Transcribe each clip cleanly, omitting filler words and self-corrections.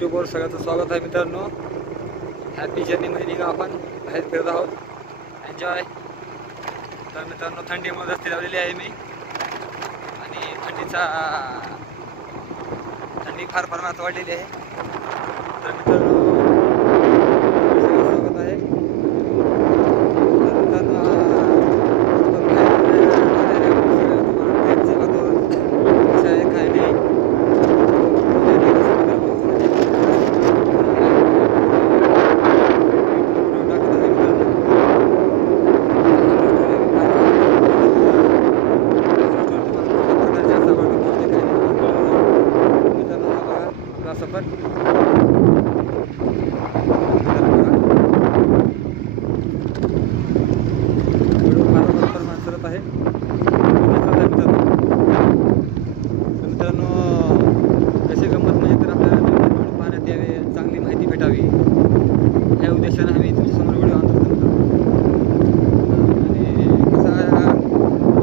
यूट्यूबवर सगळ्यांचं स्वागत आहे मित्रांनो. हॅपी जर्नीमध्ये निघा, आपण बाहेर फिरत आहोत. एन्जॉय. तर मित्रांनो, थंडीमुळे रस्ते लावलेले आहे मी आणि थंडी फार प्रमाणात वाढलेली आहे. तर मित्रांनो, स्वागत आहे. तर मित्रांनो, सफर सरत आहे. मित्रांनो, कशी गंमत म्हणजे तर आपल्याला पाहण्यात यावे, चांगली माहिती भेटावी या उद्देशाने आम्ही तुमच्यासमोर व्हिडिओ आणतो. आणि कसा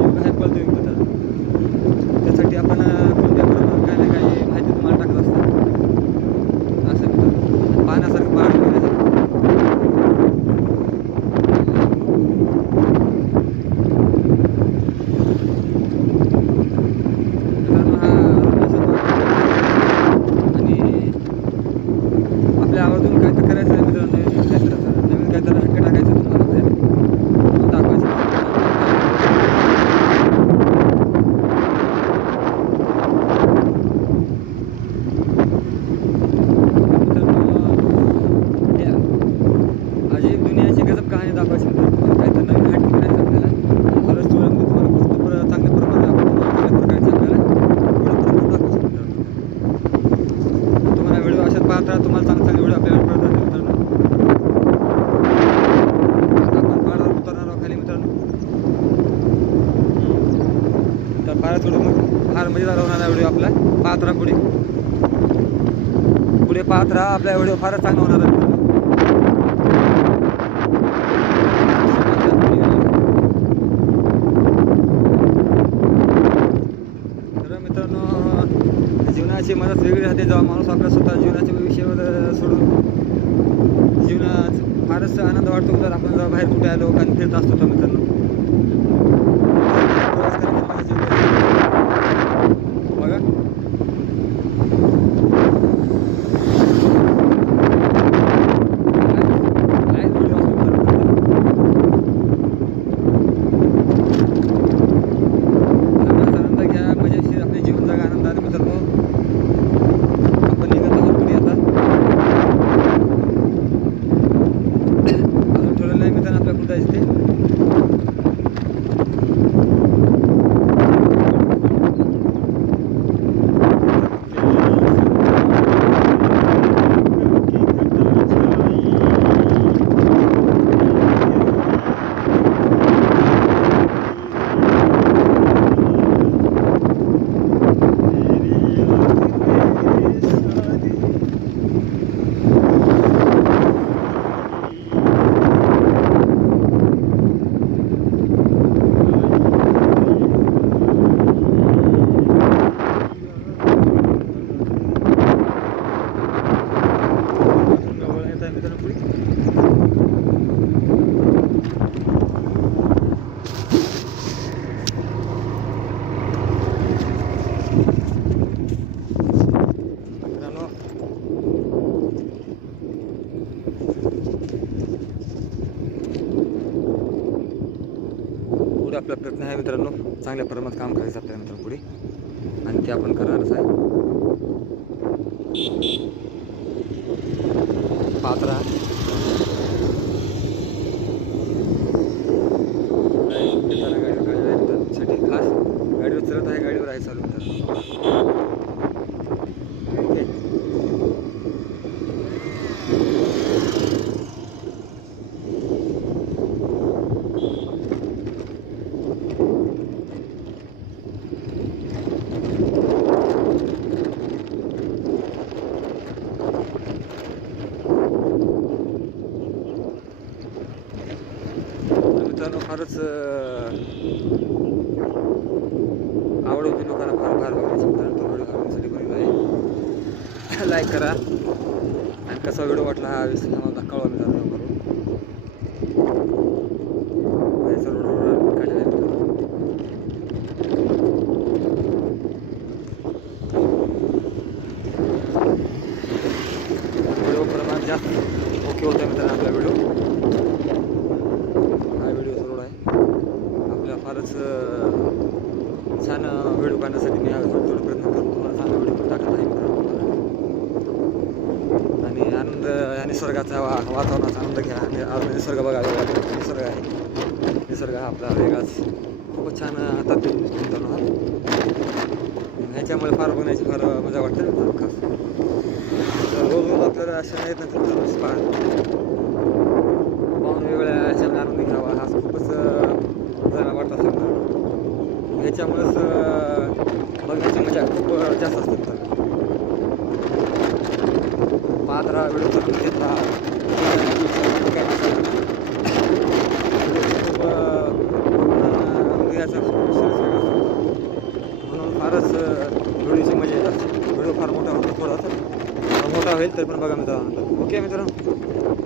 योग आहे पळतो योग होता, त्यासाठी आपण कोणत्याप्रमाणे काय ना काय माहिती तुम्हाला टाकत असतो. असं पाहण्यासारखं पहाड आपल्या आवाजून काय तर करायचं आहे मित्रांनो. नवीन काय तर हक्क टाकायचं तुम्हाला बाहेर दाखवायचं. आज एक दुनियाची गजब कहाणी दाखवायची मित्रांनो. काय तर नवीन हट्ट करायचं आपल्याला. हॉरर स्टोरीमध्ये तुम्हाला गोष्ट चांगल्या प्रमाणात चांगल्या प्रकारचे आपल्याला दाखवायचं मित्रांनो. तुम्हाला व्हिडिओ अशाच पाहत राहा. तुम्हाला चांगले व्हिडिओ आपल्याला मिळतात मित्रांनो. आता आपण पहाडावर उतरणार आहोत खाली मित्रांनो. तर फारच फार मजेदार होणार आहे व्हिडिओ आपला. पाहत राहा पुढे पाहत राहा. आपला व्हिडिओ फारच चांगला होणार आहे. तर मित्रांनो, जीवनाची मदत वेगळी राहते जेव्हा माणूस आपल्या स्वतः जीवनाच्या विषयावर सोडून जीवनात फारच आनंद वाटतो जर आपण जेव्हा बाहेर कुठे आलो आणि फिरत असतो. तर मित्रांनो, प्रवास करायचा माझा जीव बघा. आनंद घ्या, मजेशीर आपले जीवन जगा आनंदाने मित्रांनो. आपण निघत आहोत पुढे आता. अजून ठरवलं नाही मित्रांनो आपल्या कुठं जायचं ते. पुढे आपला प्रयत्न आहे मित्रांनो. चांगल्या प्रमाणात काम करायचं आपल्याला मित्रांनो पुढे, आणि ते आपण करणारच आहे. पाहत राहा. गाडीसाठी खास गाडीवर चलत आहे, गाडीवर आहे चालू मित्रांनो. ओके. मित्रांनो, फारच आवड होती लोकांना फार फार बघायची मित्रांनो. तो व्हिडिओ करण्यासाठी बनवला आहे. लाईक करा. कसा व्हिडिओ वाटला हा विषय आम्हाला कळवा मित्रांनो करून बाहेरचा रोडवर काढलेला आहे मित्रांनो. व्हिडिओ प्रमाण जास्त ओके होता मित्रांनो आपला व्हिडिओ. हा व्हिडिओचा रोड आहे आपल्या फारच छान व्हिडिओ काढण्यासाठी मी हा थोडे प्रयत्न करतो. तुम्हाला चांगला व्हिडिओ पण टाकत आहे मित्रांनो. आणि आनंद या निसर्गाचा वातावरणाचा आनंद घ्या. आणि आज निसर्ग बघायला निसर्ग आहे. निसर्ग हा आपला वेगळाच खूपच छान तात्पर्य दिसतो मित्रांनो हा. ह्याच्यामुळे फार बघण्याची फार मजा वाटते मित्रांनो खास. रोज रोज आपल्याला अशा येत नाही मित्रांनो पाहून वेगवेगळ्या ह्याच्यामध्ये आनंद घ्यावा हा खूपच जरा वाटत असतो मित्रांनो. ह्याच्यामुळेच बघण्याची मजा खूप जास्त असते मित्रांनो. पाहत राहा व्हिडिओ करून घेत राहा. म्हणून फारच व्हिडिओची मजा येत असते. व्हिडिओ फार मोठा होतो थोडासा मोठा होईल तरी पण बघा मित्रांनो. ओके मित्रांनो.